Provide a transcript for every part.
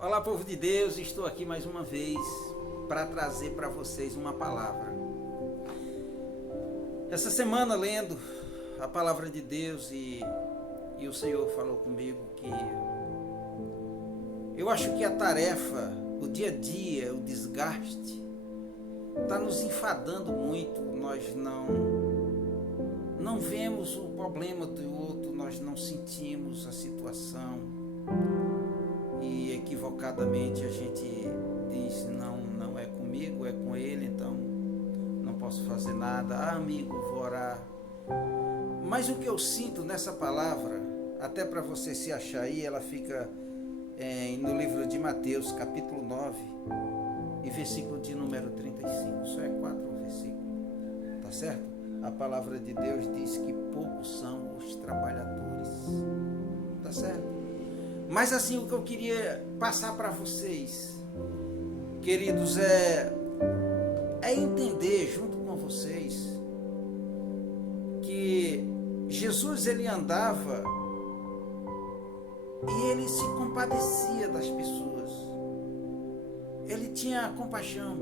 Olá, povo de Deus, estou aqui mais uma vez para trazer para vocês uma palavra. Essa semana, lendo a palavra de Deus e o Senhor falou comigo que eu acho que a tarefa, o dia a dia, o desgaste, está nos enfadando muito. Nós não vemos o problema do outro, nós não sentimos a situação. E equivocadamente a gente diz, não é comigo, é com ele, então não posso fazer nada. Amigo, vou orar. Mas o que eu sinto nessa palavra, até para você se achar aí, ela fica no livro de Mateus, capítulo 9, e versículo de número 35. Só é 4 versículos, tá certo? A palavra de Deus diz que poucos são os trabalhadores, tá certo? Mas assim, o que eu queria passar para vocês, queridos, é entender junto com vocês que Jesus, ele andava e ele se compadecia das pessoas. Ele tinha compaixão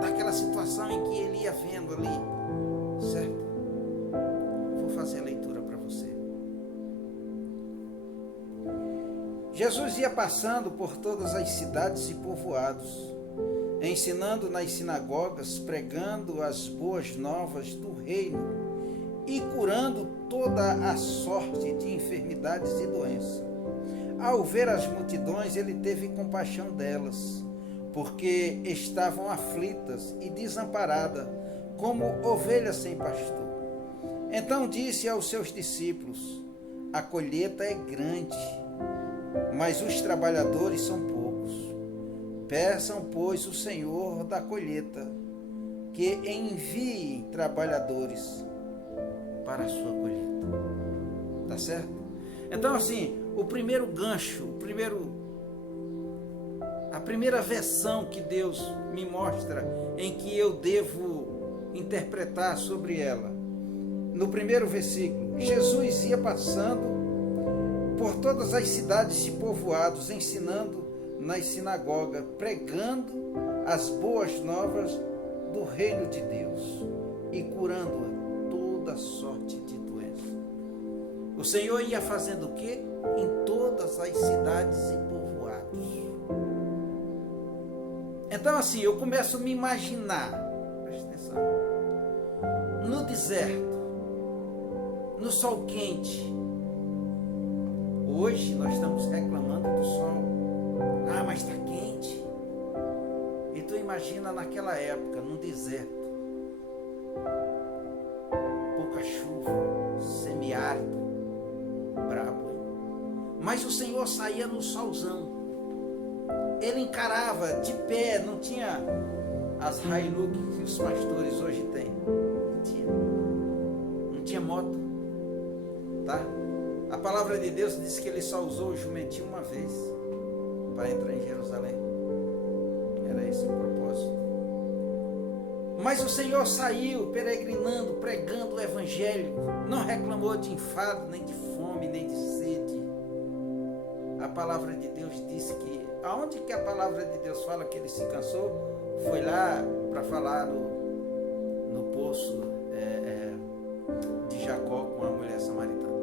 daquela situação em que ele ia vendo ali, certo? Vou fazer a leitura para você. Jesus ia passando por todas as cidades e povoados, ensinando nas sinagogas, pregando as boas novas do reino e curando toda a sorte de enfermidades e doenças. Ao ver as multidões, ele teve compaixão delas, porque estavam aflitas e desamparadas, como ovelhas sem pastor. Então disse aos seus discípulos: a colheita é grande, mas os trabalhadores são poucos. Peçam, pois, o Senhor da colheita que envie trabalhadores para a sua colheita. Tá certo? Então, assim, o primeiro gancho, a primeira versão que Deus me mostra em que eu devo interpretar sobre ela, no primeiro versículo, Jesus ia passando por todas as cidades e povoados, ensinando nas sinagogas, pregando as boas novas do reino de Deus e curando toda sorte de doença. O Senhor ia fazendo o quê? Em todas as cidades e povoados. Então assim, eu começo a me imaginar, presta atenção, no deserto, no sol quente. Hoje nós estamos reclamando do sol. Ah, mas está quente. E tu imagina naquela época, num deserto, pouca chuva, semiárido, brabo. Mas o Senhor saía no solzão. Ele encarava de pé, não tinha as Hilux que os pastores hoje têm. Não tinha moto, tá? A palavra de Deus diz que ele só usou o jumentinho uma vez para entrar em Jerusalém. Era esse o propósito. Mas o Senhor saiu peregrinando, pregando o evangelho. Não reclamou de enfado, nem de fome, nem de sede. A palavra de Deus diz que aonde que a palavra de Deus fala que ele se cansou, foi lá para falar no poço de Jacó com a mulher samaritana.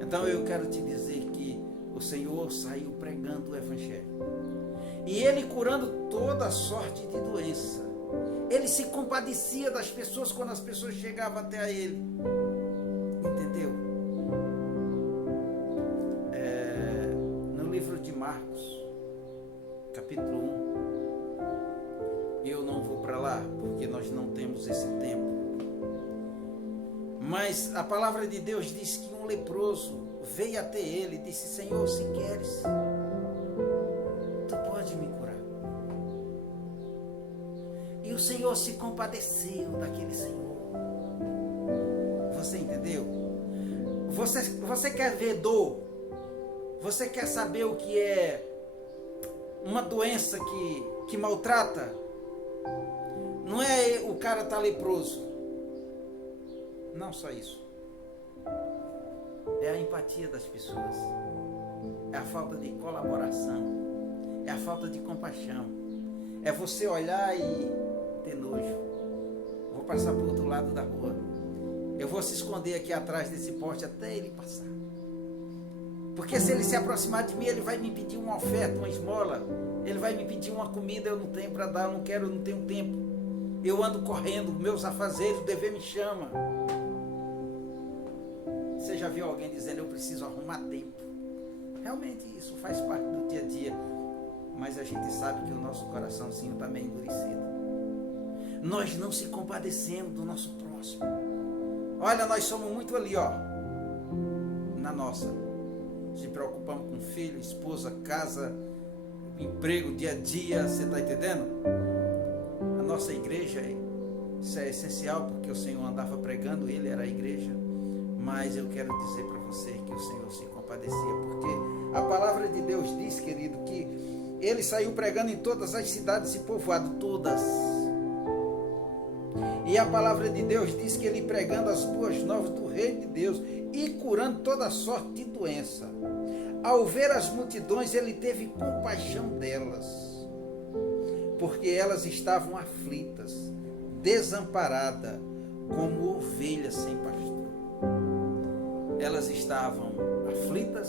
Então eu quero te dizer que o Senhor saiu pregando o evangelho. E ele curando toda sorte de doença. Ele se compadecia das pessoas quando as pessoas chegavam até a ele. Entendeu? No livro de Marcos, capítulo 1, eu não vou para lá porque nós não temos esse tempo. Mas a palavra de Deus diz que um leproso veio até ele e disse: Senhor, se queres, tu pode me curar. E o Senhor se compadeceu daquele Senhor. Você entendeu? Você quer ver dor? Você quer saber o que é uma doença que maltrata? Não é o cara tá leproso. Não só isso. É a empatia das pessoas. é a falta de colaboração, é a falta de compaixão, é você olhar e ter nojo. Vou passar para o outro lado da rua, eu vou se esconder aqui atrás desse poste até ele passar, porque se ele se aproximar de mim, ele vai me pedir uma oferta, uma esmola, ele vai me pedir uma comida, eu não tenho para dar, eu não quero, eu não tenho tempo, eu ando correndo, meus afazeres, o dever me chama. Você já viu alguém dizendo, eu preciso arrumar tempo? Realmente isso faz parte do dia a dia, mas a gente sabe que o nosso coraçãozinho está meio endurecido. Nós não se compadecemos do nosso próximo. Olha, nós somos muito ali, ó, na nossa. Se preocupamos com filho, esposa, casa, emprego, dia a dia, você está entendendo? A nossa igreja, isso é essencial, porque o Senhor andava pregando, ele era a igreja. Mas eu quero dizer para você que o Senhor se compadecia, porque a palavra de Deus diz, querido, que ele saiu pregando em todas as cidades e povoados, todas. E a palavra de Deus diz que ele pregando as boas novas do reino de Deus e curando toda sorte de doença. Ao ver as multidões, ele teve compaixão delas, porque elas estavam aflitas, desamparadas, como ovelhas sem pastor. Elas estavam aflitas,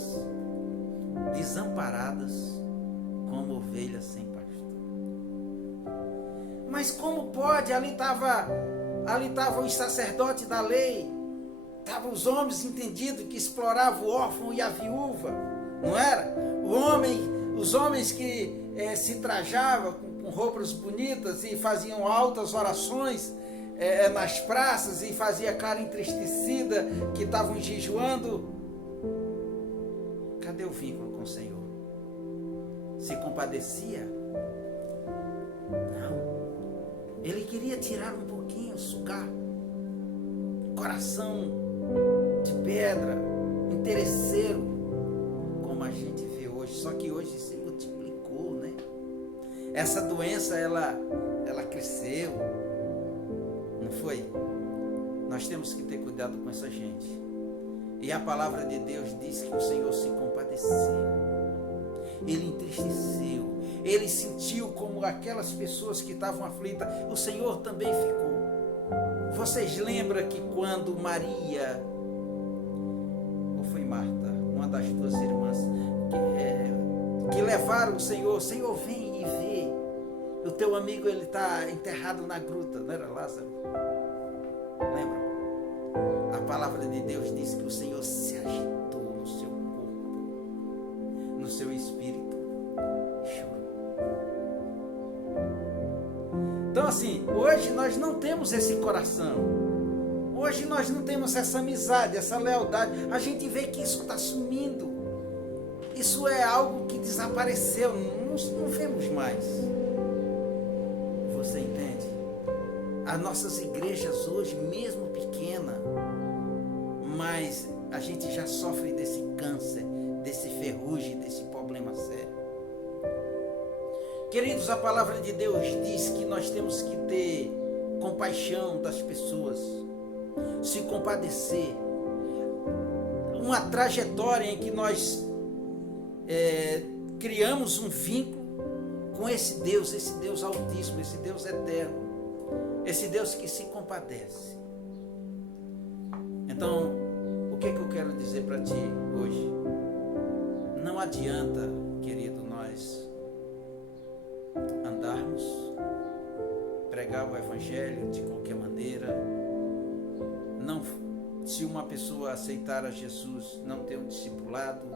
desamparadas, como ovelhas sem pastor. Mas como pode? Ali estavam os sacerdotes da lei, estavam os homens entendidos que exploravam o órfão e a viúva, não era? Os homens que se trajavam com roupas bonitas e faziam altas orações nas praças e fazia cara entristecida, que estavam jejuando. Cadê o vínculo com o Senhor? Se compadecia? Não. Ele queria tirar um pouquinho, sugar. Coração de pedra, interesseiro, como a gente vê hoje. Só que hoje se multiplicou, né? Essa doença, ela cresceu. Não foi? Nós temos que ter cuidado com essa gente. E a palavra de Deus diz que o Senhor se compadeceu. Ele entristeceu. Ele sentiu como aquelas pessoas que estavam aflitas. O Senhor também ficou. Vocês lembram que quando Maria, ou foi Marta, uma das duas irmãs, que levaram o Senhor, vem e vê. O teu amigo, ele está enterrado na gruta, não era Lázaro? Lembra? A palavra de Deus diz que o Senhor se agitou no seu corpo, no seu espírito, chorou. Então assim, hoje nós não temos esse coração, hoje nós não temos essa amizade, essa lealdade. A gente vê que isso está sumindo, isso é algo que desapareceu, não vemos mais. Você entende? As nossas igrejas hoje, mesmo pequena, mas a gente já sofre desse câncer, desse ferrugem, desse problema sério. Queridos, a palavra de Deus diz que nós temos que ter compaixão das pessoas, se compadecer. Uma trajetória em que nós criamos um vínculo com esse Deus altíssimo, esse Deus eterno, esse Deus que se compadece. Então, o que eu quero dizer para ti hoje? Não adianta, querido, nós andarmos, pregar o Evangelho de qualquer maneira. Não, se uma pessoa aceitar a Jesus, não ter um discipulado,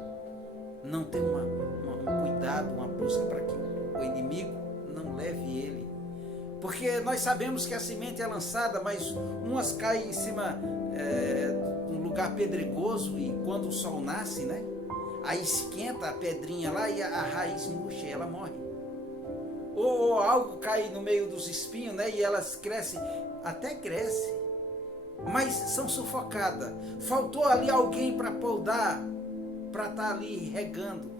não ter um cuidado, uma busca para que o inimigo não leve ele. Porque nós sabemos que a semente é lançada, mas umas caem em cima de um lugar pedregoso, e quando o sol nasce, né? Aí esquenta a pedrinha lá e a raiz murcha e ela morre. Ou algo cai no meio dos espinhos, né? E elas crescem, até crescem, mas são sufocadas. Faltou ali alguém para podar, para estar ali regando.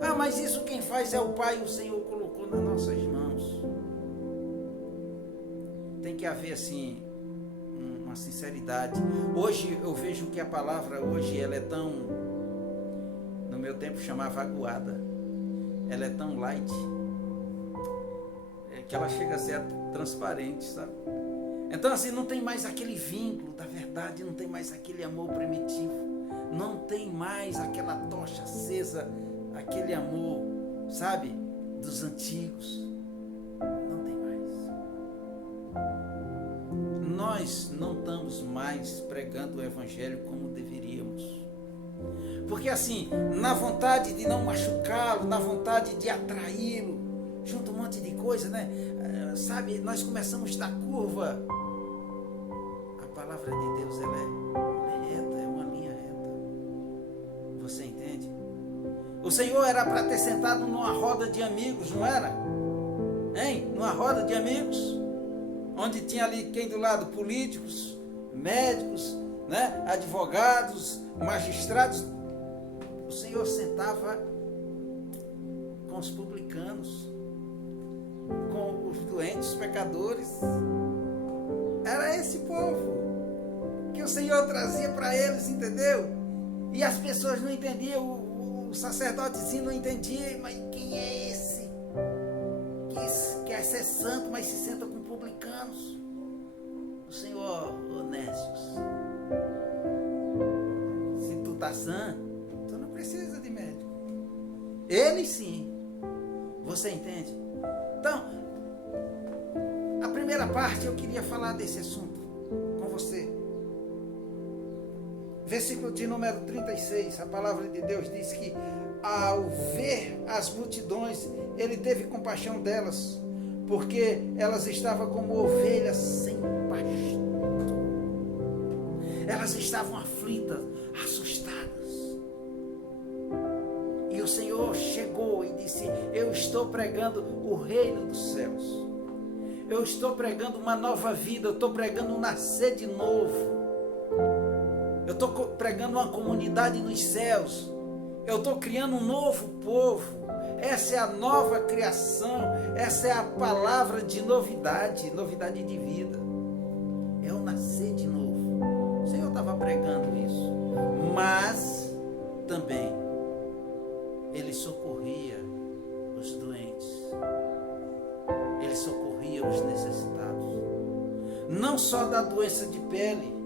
Ah, mas isso quem faz é o Pai, o Senhor colocou nas nossas mãos. Tem que haver assim uma sinceridade. Hoje eu vejo que a palavra hoje ela é tão, no meu tempo chamava aguada. Ela é tão light que ela chega a ser transparente, sabe? Então assim, não tem mais aquele vínculo da verdade, não tem mais aquele amor primitivo, não tem mais aquela tocha acesa, aquele amor, sabe, dos antigos. Não tem mais. Nós não estamos mais pregando o evangelho como deveríamos. Porque assim, na vontade de não machucá-lo, na vontade de atraí-lo, junto um monte de coisa, né? Sabe, nós começamos da curva. A palavra de Deus, ela é reta, é uma linha reta. Você entende? O Senhor era para ter sentado numa roda de amigos, não era? Hein? Numa roda de amigos, onde tinha ali quem do lado? Políticos, médicos, né? Advogados, magistrados. O Senhor sentava com os publicanos, com os doentes, os pecadores. Era esse povo que o Senhor trazia para eles, entendeu? E as pessoas não entendiam, o sacerdotezinho não entendia, mas quem é esse? Que quer ser santo, mas se senta com publicanos? O Senhor, Onésios, se tu tá sã, tu não precisa de médico. Ele sim. Você entende? Então, a primeira parte eu queria falar desse assunto com você. Versículo de número 36, a palavra de Deus diz que ao ver as multidões, ele teve compaixão delas, porque elas estavam como ovelhas sem pastor. Elas estavam aflitas, assustadas. E o Senhor chegou e disse: eu estou pregando o reino dos céus. Eu estou pregando uma nova vida, eu estou pregando um nascer de novo. Eu estou pregando uma comunidade dos céus. Eu estou criando um novo povo. Essa é a nova criação. Essa é a palavra de novidade, novidade de vida. É o nascer de novo. O Senhor estava pregando isso. Mas também ele socorria os doentes. Ele socorria os necessitados. Não só da doença de pele,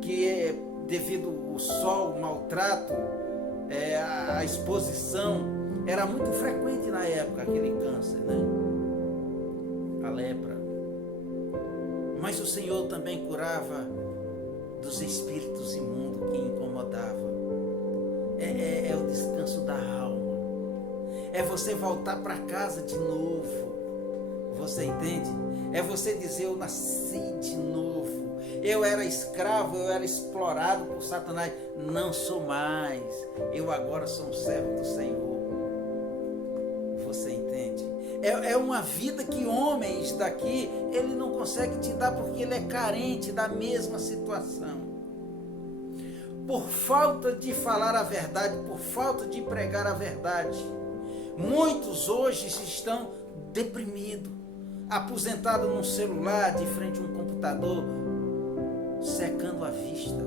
que é devido ao sol, o maltrato, a exposição, era muito frequente na época aquele câncer, né? A lepra. Mas o Senhor também curava dos espíritos imundos que incomodavam. É o descanso da alma. É você voltar para casa de novo. Você entende? É você dizer: eu nasci de novo. Eu era escravo, eu era explorado por Satanás. Não sou mais. Eu agora sou um servo do Senhor. Você entende? É uma vida que homens daqui, ele não consegue te dar porque ele é carente da mesma situação. Por falta de falar a verdade, por falta de pregar a verdade, muitos hoje estão deprimidos, aposentados num celular, de frente a um computador, secando a vista.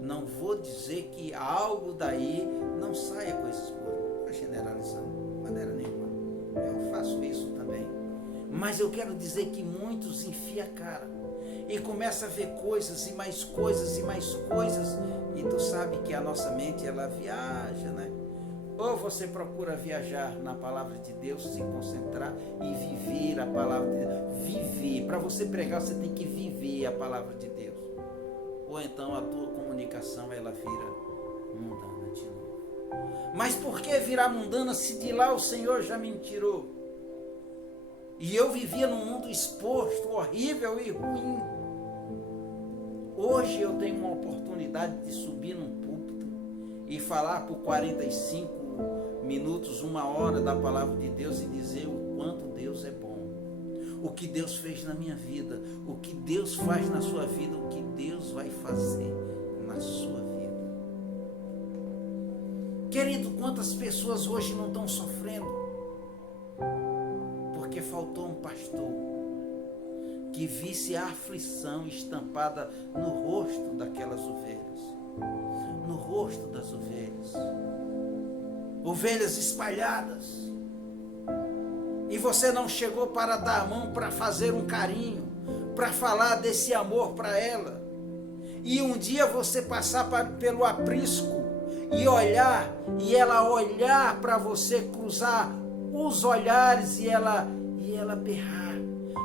Não vou dizer que algo daí não saia coisas boas, não estou generalizando de maneira nenhuma. Eu faço isso também. Mas eu quero dizer que muitos enfiam a cara e começam a ver coisas e mais coisas e mais coisas. E tu sabe que a nossa mente, ela viaja, né? Ou você procura viajar na palavra de Deus, se concentrar e viver a palavra de Deus. Viver. Para você pregar, você tem que viver a palavra de Deus. Ou então a tua comunicação, ela vira mundana de novo. Mas por que virar mundana se de lá o Senhor já me tirou? E eu vivia num mundo exposto, horrível e ruim. Hoje eu tenho uma oportunidade de subir num púlpito e falar por 45 minutos, 1 hora da palavra de Deus e dizer o quanto Deus é bom. O que Deus fez na minha vida, o que Deus faz na sua vida, o que Deus vai fazer na sua vida. Querido, quantas pessoas hoje não estão sofrendo? Porque faltou um pastor que visse a aflição estampada no rosto daquelas ovelhas. no rosto das ovelhas. Ovelhas espalhadas. E você não chegou para dar a mão, para fazer um carinho, para falar desse amor para ela. E um dia você passar pelo aprisco e olhar, e ela olhar para você, cruzar os olhares e ela berrar.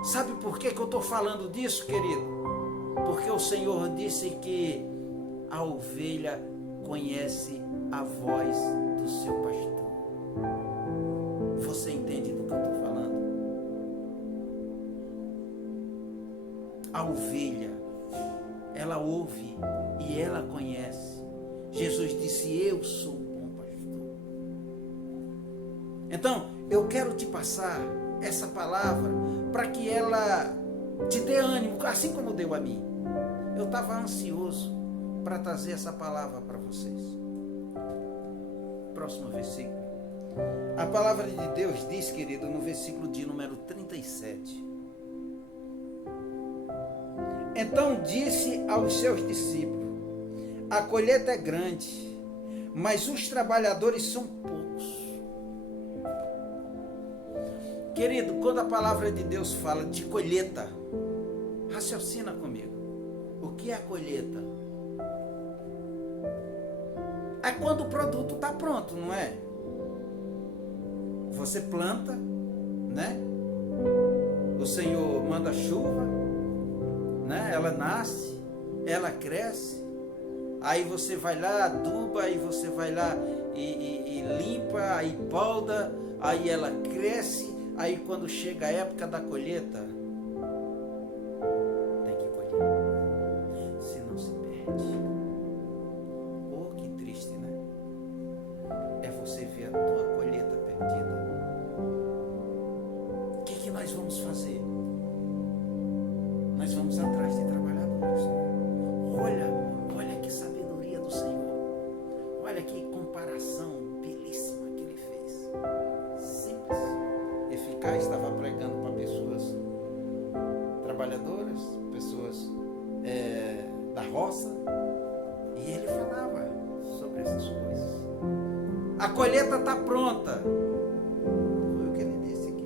Sabe por que eu estou falando disso, querido? Porque o Senhor disse que a ovelha conhece a voz do seu pastor. Você entende do que eu estou falando? A ovelha, ela ouve e ela conhece. Jesus disse: eu sou o bom pastor. Então, eu quero te passar essa palavra para que ela te dê ânimo, assim como deu a mim. Eu estava ansioso para trazer essa palavra para vocês. Próximo versículo. A palavra de Deus diz, querido, no versículo de número 37. Então disse aos seus discípulos: a colheita é grande, mas os trabalhadores são poucos. Querido, quando a palavra de Deus fala de colheita, raciocina comigo. O que é a colheita? É quando o produto está pronto, não é? Você planta, né? O Senhor manda chuva, né? Ela nasce, ela cresce. Aí você vai lá, aduba, aí você vai lá e limpa, aí poda, aí ela cresce. Aí quando chega a época da colheita, tem que colher, senão se perde. Oh, que triste, né? É você ver a tua colheita perdida. O que nós vamos fazer? Nós vamos atrás de trabalhadores. Olha que sabedoria do Senhor. Olha que comparação belíssima que Ele fez. Simples. Eficaz, estava pregando para pessoas trabalhadoras, pessoas da roça, e ele falava sobre essas coisas. A colheita está pronta. Foi o que ele disse aqui.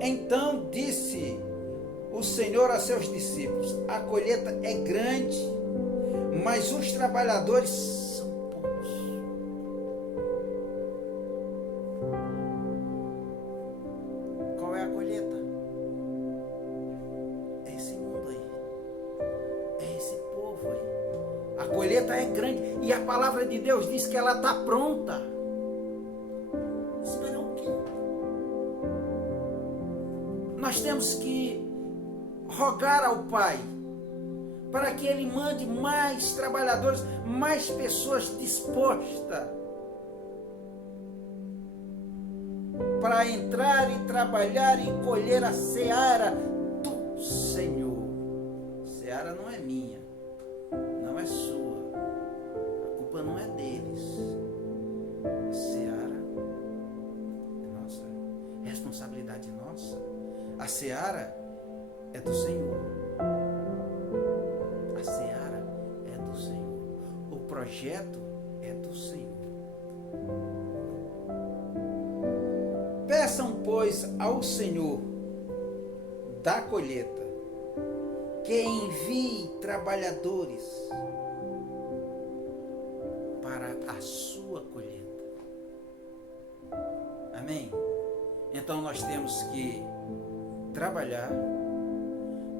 Então disse o Senhor a seus discípulos: a colheita é grande, mas os trabalhadores são poucos. Qual é a colheita? É esse mundo aí. É esse povo aí. A colheita é grande e a palavra de Deus diz que ela está pronta. Espera o quê? Nós temos que rogar ao Pai para que Ele mande mais trabalhadores, mais pessoas dispostas para entrar e trabalhar e colher a seara do Senhor. Seara não é minha, não é sua, a culpa não é deles. A seara é nossa, responsabilidade nossa. A seara é do Senhor. A seara é do Senhor. O projeto é do Senhor. Peçam, pois, ao Senhor da colheita que envie trabalhadores para a sua colheita. Amém? Então nós temos que trabalhar,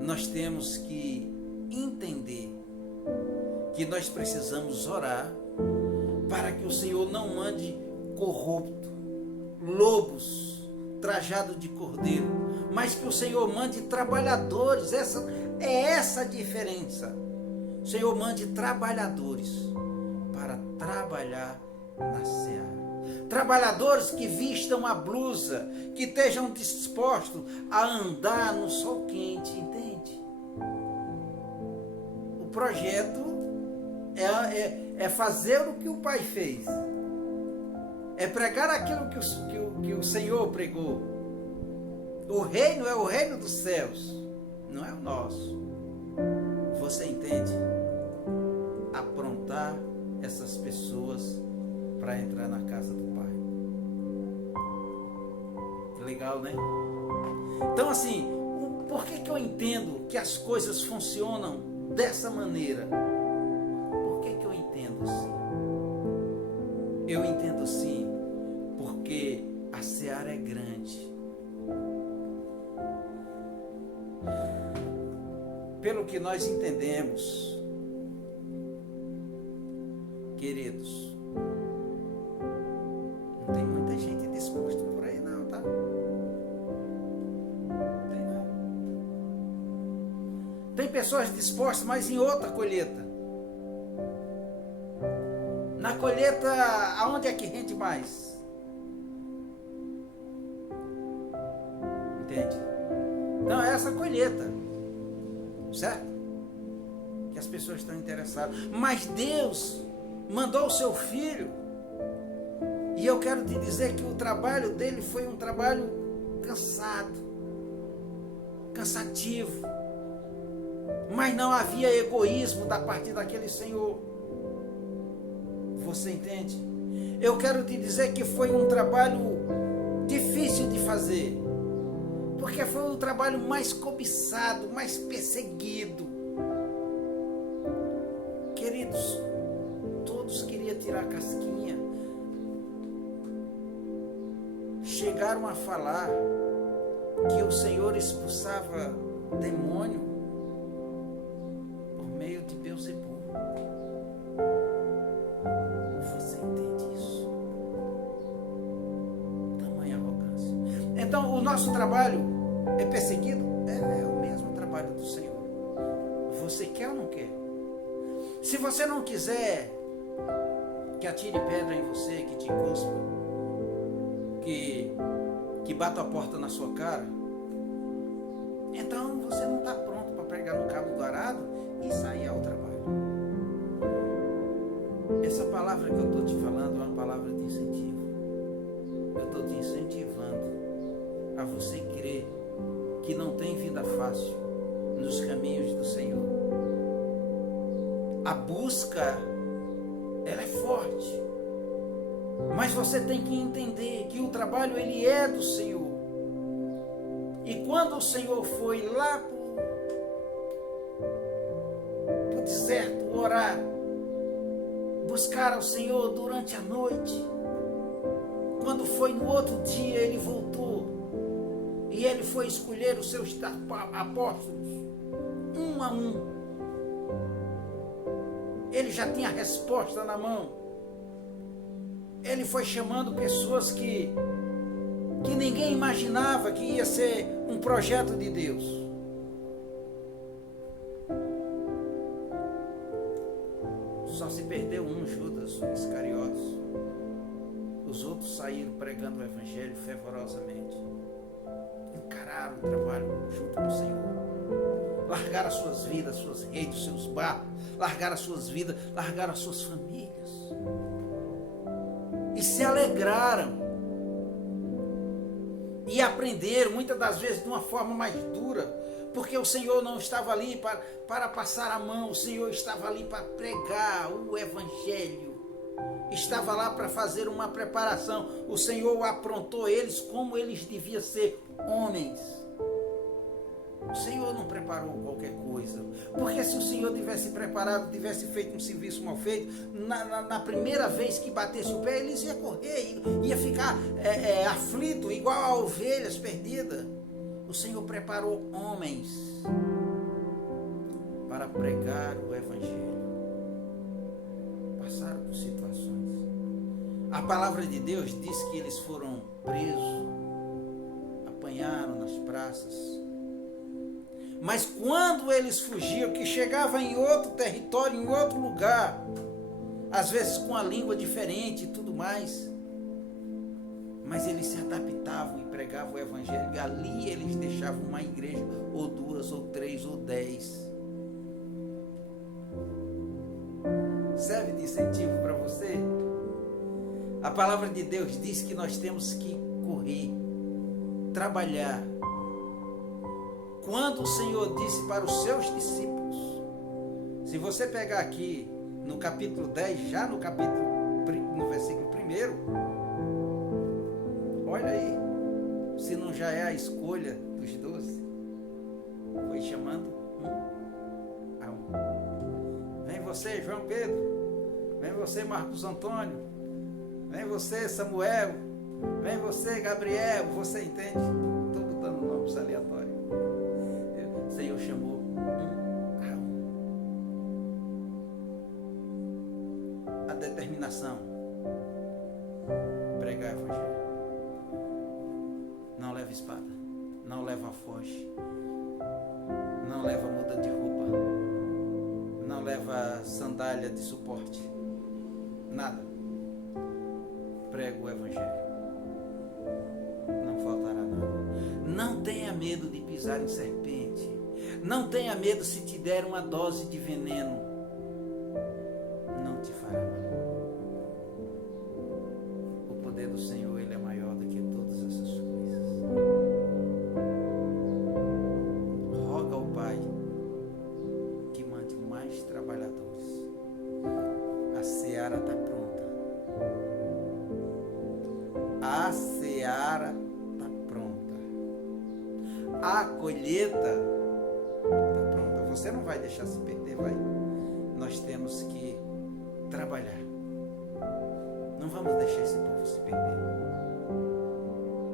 nós temos que entender que nós precisamos orar para que o Senhor não mande corrupto, lobos trajados de cordeiro, mas que o Senhor mande trabalhadores. Essa a diferença. O Senhor mande trabalhadores para trabalhar na seara. Trabalhadores que vistam a blusa, que estejam dispostos a andar no sol quente, entende? O projeto é fazer o que o Pai fez. É pregar aquilo que o Senhor pregou. O reino é o reino dos céus, não é o nosso. Você entende? aprontar essas pessoas para entrar na casa do Pai. Legal, né? Então, assim, por que eu entendo que as coisas funcionam dessa maneira? Por que eu entendo assim? Eu entendo assim porque a seara é grande. Pelo que nós entendemos, queridos, não tem muita gente disposta por aí não, tá? Não tem não. Tem pessoas dispostas, mas em outra colheita. Na colheita, aonde é que rende mais? Entende? Então é essa colheita, certo? Que as pessoas estão interessadas. Mas Deus mandou o seu filho, e eu quero te dizer que o trabalho dele foi um trabalho cansativo, mas não havia egoísmo da parte daquele Senhor. Você entende? Eu quero te dizer que foi um trabalho difícil de fazer, porque foi o trabalho mais cobiçado, mais perseguido. Queridos, todos queriam tirar a casquinha. Chegaram a falar que o Senhor expulsava demônio por meio de Beelzebul. Você entende isso? Tamanha arrogância. Então, o nosso trabalho é perseguido? É o mesmo trabalho do Senhor. Você quer ou não quer? Se você não quiser que atire pedra em você, que te cuspa, que bata a porta na sua cara, então você não está pronto para pregar no cabo do arado e sair ao trabalho. Essa palavra que eu estou te falando é uma palavra de incentivo. Eu estou te incentivando a você crer que não tem vida fácil nos caminhos do Senhor. A busca, ela é forte, mas você tem que entender que o trabalho ele é do Senhor. E quando o Senhor foi lá para o deserto orar, buscar ao Senhor durante a noite, quando foi no outro dia ele voltou e ele foi escolher os seus apóstolos um a um. Ele já tinha a resposta na mão. Ele foi chamando pessoas que ninguém imaginava que ia ser um projeto de Deus. Só se perdeu um, Judas Iscariotes. Os outros saíram pregando o Evangelho fervorosamente. Encararam o trabalho junto com o Senhor. Largaram as suas vidas, suas redes, seus barcos, largaram as suas vidas, largaram as suas famílias. E se alegraram. E aprenderam, muitas das vezes de uma forma mais dura, porque o Senhor não estava ali para passar a mão, o Senhor estava ali para pregar o Evangelho. Estava lá para fazer uma preparação. O Senhor aprontou eles como eles deviam ser homens. O Senhor não preparou qualquer coisa, porque se o Senhor tivesse preparado, tivesse feito um serviço mal feito, na primeira vez que batesse o pé, eles iam correr, ia ficar aflito, igual a ovelhas perdidas. O Senhor preparou homens para pregar o Evangelho. Passaram por situações. A palavra de Deus diz que eles foram presos, apanharam nas praças. Mas quando eles fugiam, que chegavam em outro território, em outro lugar, às vezes com a língua diferente e tudo mais, mas eles se adaptavam e pregavam o Evangelho, e ali eles deixavam uma igreja, ou duas, ou três, ou 10. Serve de incentivo para você? A palavra de Deus diz que nós temos que correr, trabalhar. Quando o Senhor disse para os seus discípulos, se você pegar aqui no capítulo 10, já no versículo 1. Olha aí, se não já é a escolha dos 12. Foi chamando um a um. Vem você, João Pedro. Vem você, Marcos Antônio. Vem você, Samuel. Vem você, Gabriel. Você entende? Estou botando nomes aleatórios. O Senhor chamou um a um. A determinação. Pregar o evangelho. Não leva espada. Não leva foge. Não leva muda de roupa. Não leva sandália de suporte. Nada. Prega o evangelho. Não faltará nada. Não tenha medo de pisar em serpente. Não tenha medo se te der uma dose de veneno. Não te fará mal. O poder do Senhor, ele é maior do que todas essas coisas. Roga ao Pai que mande mais trabalhadores. A seara está pronta. A seara está pronta. A colheita está pronta. Você não vai deixar se perder, vai. Nós temos que trabalhar. Não vamos deixar esse povo se perder.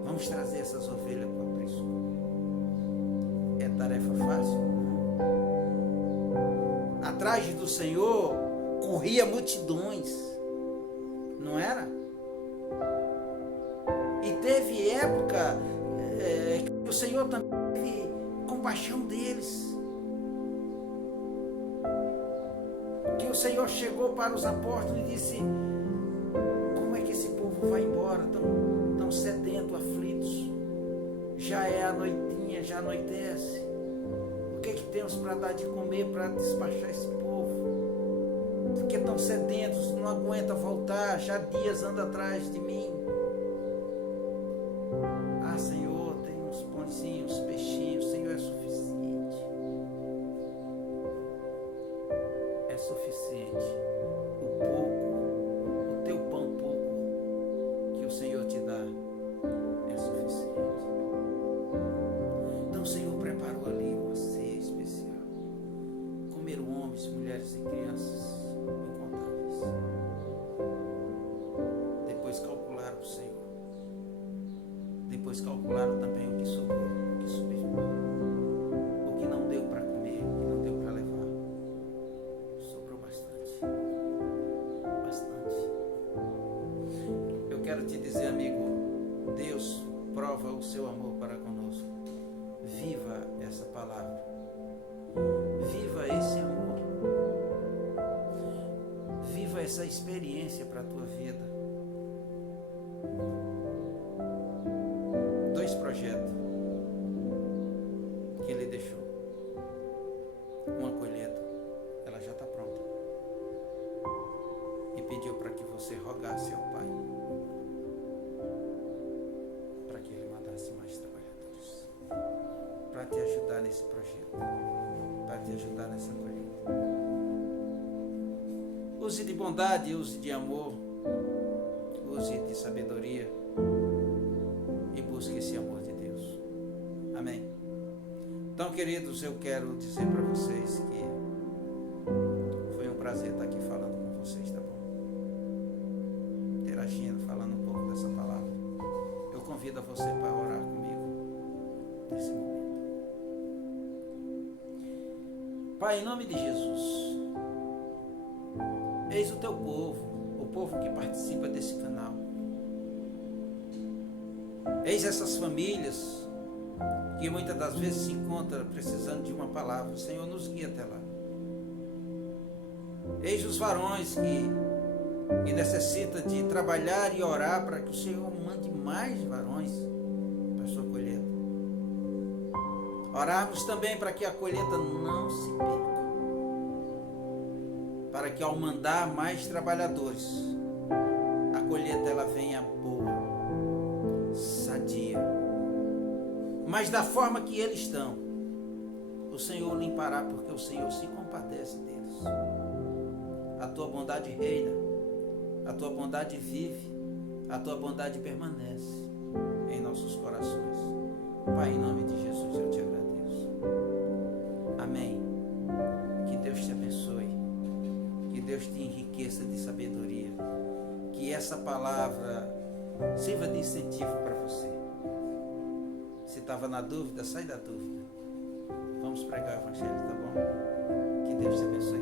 Vamos trazer essas ovelhas para o preço. É tarefa fácil? Atrás do Senhor corria multidões. Não era? E teve época que o Senhor também teve compaixão deles. Que o Senhor chegou para os apóstolos e disse: como é que esse povo vai embora tão sedento, aflitos? Já é a noitinha, já anoitece. O que temos para dar de comer para despachar esse povo? Porque estão sedentos, não aguenta voltar, já dias anda atrás de mim. Ah, Senhor, tem uns pãezinhos, uns peixinhos, Senhor, é suficiente. É suficiente. O pouco, o teu pão pouco que o Senhor te dá é suficiente. Então o Senhor preparou ali uma ceia especial. Comeram homens, mulheres e crianças incontáveis. Depois calcularam o Senhor. Depois calcularam também o que sobrou, o que sobrou. O que não deu para comer, o que não deu para levar. Sobrou bastante. Bastante. Eu quero te dizer, amigo, Deus prova o seu amor para conosco. Viva essa palavra. Viva esse amor. Viva essa experiência para a tua vida. Dois projetos que ele deixou. Uma colheita, ela já está pronta. E pediu para que você rogasse ao Pai para que ele mandasse mais trabalhadores para te ajudar nesse projeto, para te ajudar nessa colheita. Use de bondade, use de amor, use de sabedoria e busque esse amor de Deus. Amém. Então, queridos, eu quero dizer para vocês que foi um prazer estar aqui falando com vocês, tá bom? Interagindo, falando um pouco dessa palavra. Eu convido a você para orar comigo nesse momento. Pai, em nome de Jesus, eis o teu povo, o povo que participa desse canal. Eis essas famílias que muitas das vezes se encontram precisando de uma palavra. O Senhor nos guia até lá. Eis os varões que necessitam de trabalhar e orar para que o Senhor mande mais varões para a sua colheita. Orarmos também para que a colheita não se perca. Para que ao mandar mais trabalhadores, a colheita ela venha boa, sadia. Mas da forma que eles estão, o Senhor limpará, porque o Senhor se compadece deles. A tua bondade reina, a tua bondade vive, a tua bondade permanece em nossos corações. Pai, em nome de Jesus eu te agradeço. Amém. Que Deus te abençoe, que Deus te enriqueça de sabedoria, que essa palavra sirva de incentivo para você. Se estava na dúvida, sai da dúvida. Vamos pregar o evangelho, tá bom? Que Deus te abençoe.